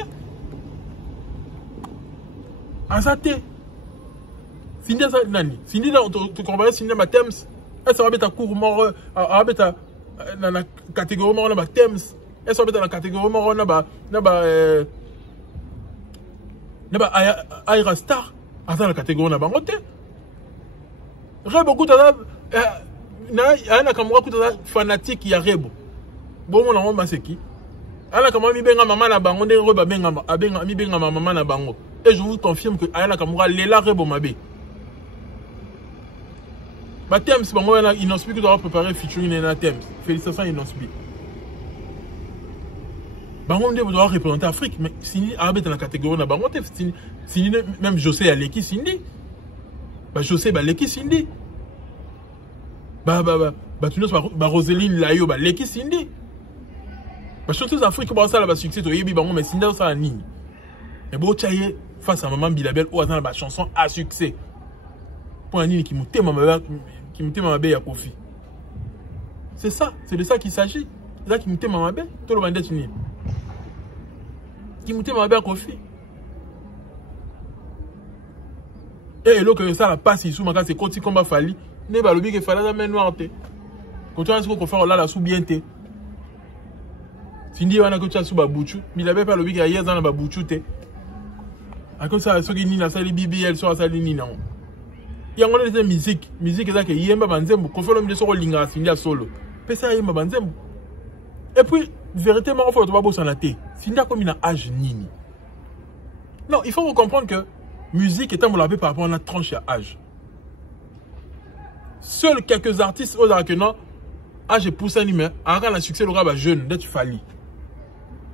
Azate. Si vous avez un si tu compares si vous avez un Thames, est-ce que vous avez un cours mort, dans la catégorie mort, dans Thames, est-ce que vous avez dans la catégorie mort, Aira Star, dans la catégorie na bangote. Rebo kuta na kamwa kuta fanatique ya Rebo. Bon mon ngoma seki. Ana kamwa mi benga mama na bango nde reba benga abenga mi benga mama na bango. Et je vous confirme que ana kamwa lela Rebo mabe. Ba Thames bango na Inospi que doit préparer featuring na Thames. Félicitations Inospi. Bango vous doit représenter l'Afrique, mais si Arabe est dans la catégorie de Bango, si même José a l'équipe Cindy, José a l'équipe Cindy, tu know, Roseline Layo, l'équipe Cindy, chanteuse d'Afrique, ça a succès, tu as Bango, mais Cindy, ça a nini. Mais bon, tu face à Maman Bilabel, ou à la chanson à succès. Pour un nini qui m'a ma à Kofi. C'est ça, c'est de ça qu'il s'agit. C'est ça qui m'a ma belle, tout le monde est uni. Qui m'a ma belle Kofi. Et l'autre que ça la passe ici, c'est quand il combat Fali, ne pas l'oublier que Fali a main noire. Quand tu as ce qu'on fait là, la sous bien té. Cindy wana que tu as sous babouchou, mais il avait pas l'oublier qu'il y a dans la babouchou té. À cause ça, ceux qui n'y la salle BBL sur la salle ni non. Il y a une musique est ça que yemba banzembo, qu'on fait l'homme de solo linga Cindy solo. Pesa yemba banzembo. Et puis véritablement il faut pas bosser en la té. Cindy comme il a âge nini. Non, il faut comprendre que musique est un peu par rapport à la tranche à âge. Seuls quelques artistes aux non âge poussé animé, avant le succès le rap jeune, d'être Fali.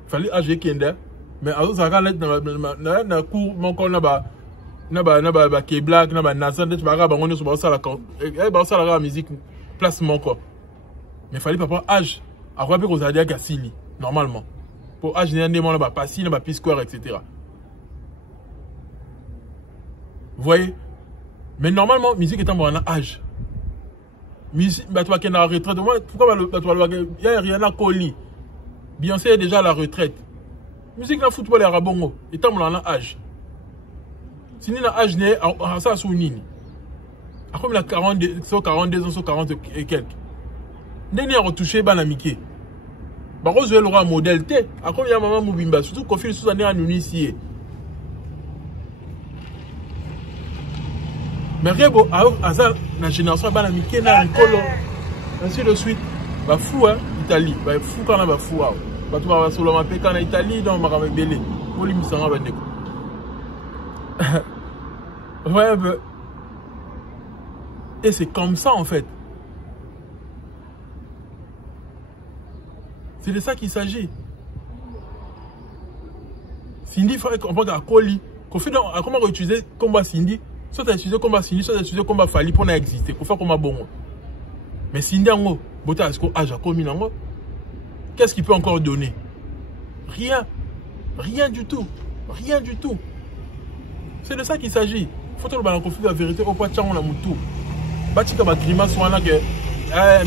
Fali âge qui est mais alors ça va être dans cours mon corps là-bas. Naba qui est black, naba Nazan, d'être bagarre, on est sur ça la musique place mon corps. Mais Fali papa âge, à quoi aux adias Gassili normalement. Pour âge n'est pas là-bas, pas si, naba P-Square, etc. Vous voyez? Mais normalement, musique est en âge. Musique, tu vas qu'elle est en retraite. Pourquoi il y a Rihanna Koli? Beyoncé est déjà à la retraite. Musique, la football est à Rabongo. Il est en âge. Cindy na âge né à ça sous nini. À comme la 42 ans, 40 et quelques. N'est a retouché banamike. Bah rose le roi modèle T. À comme il y a maman Moubimba, surtout qu'on fait sous année à nous ici. Mais Rebo, à ça, la génération banamike na Nicolo. Ainsi de suite. Bah fou hein, Italie. Bah fou quand on a fou. Bah tu vas sur le mapé quand en Italie, dans ma belé. Pour lui, ça va être ouais, bah. Et c'est comme ça en fait. C'est de ça qu'il s'agit. Cindy, il faudrait comprendre qu'à Koli, qu'on fait comment utiliser combat Cindy, soit utiliser combat Cindy, soit utiliser combat Fali pour exister, qu'on fait combat bon. Mais Cindy, en gros, Bota, est-ce qu'on a commis en gros? Qu'est-ce qu'il peut encore donner? Rien. Rien du tout. Rien du tout. C'est de ça qu'il s'agit. Il faut que le balance conflit la vérité au point de on a moutou. Batika ba grimace soit là que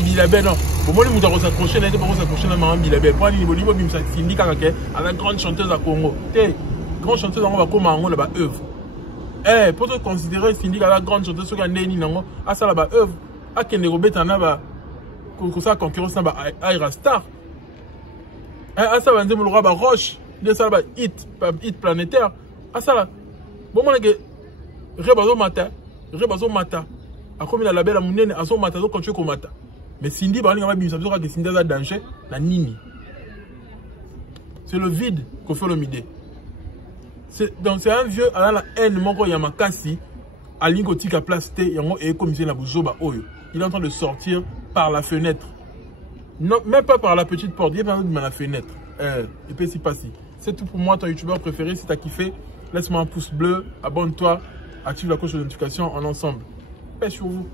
Bilabé non. Bon moi nous avons s'accrocher n'était pas s'accrocher dans maman Bilabé. Pour aller niveau bim ça Cindy Kakake avec grande chanteuse à Congo. Té grande chanteuse on va comme en là-bas œuvre. Pour te considérer Cindy la grande chanteuse sur Ndeni nango à ça là-bas œuvre. À Kende Robert en a que ça concurrence na ba Aira Star. À ça va dire le roi ba Roche, de ça là-bas hit planétaire. À ça là. Bon moi que Rebazo Mata. A comme il a la belle amounene, à son mata, quand tu es comme mata. Mais Cindy, par exemple, il y a que Cindy a danger, la nini. C'est le vide qu'on fait le midé. Donc c'est un vieux, à la haine, mon gars, Yamakasi, à l'ingotique à place T, et comme il y a la bouzoba oyo. Il est en train de sortir par la fenêtre. Non, même pas par la petite porte, il est par la fenêtre. Et puis c'est pas si. C'est tout pour moi, ton youtubeur préféré. Si tu as kiffé, laisse-moi un pouce bleu, abonne-toi, active la cloche de notification en ensemble. Paix sur vous.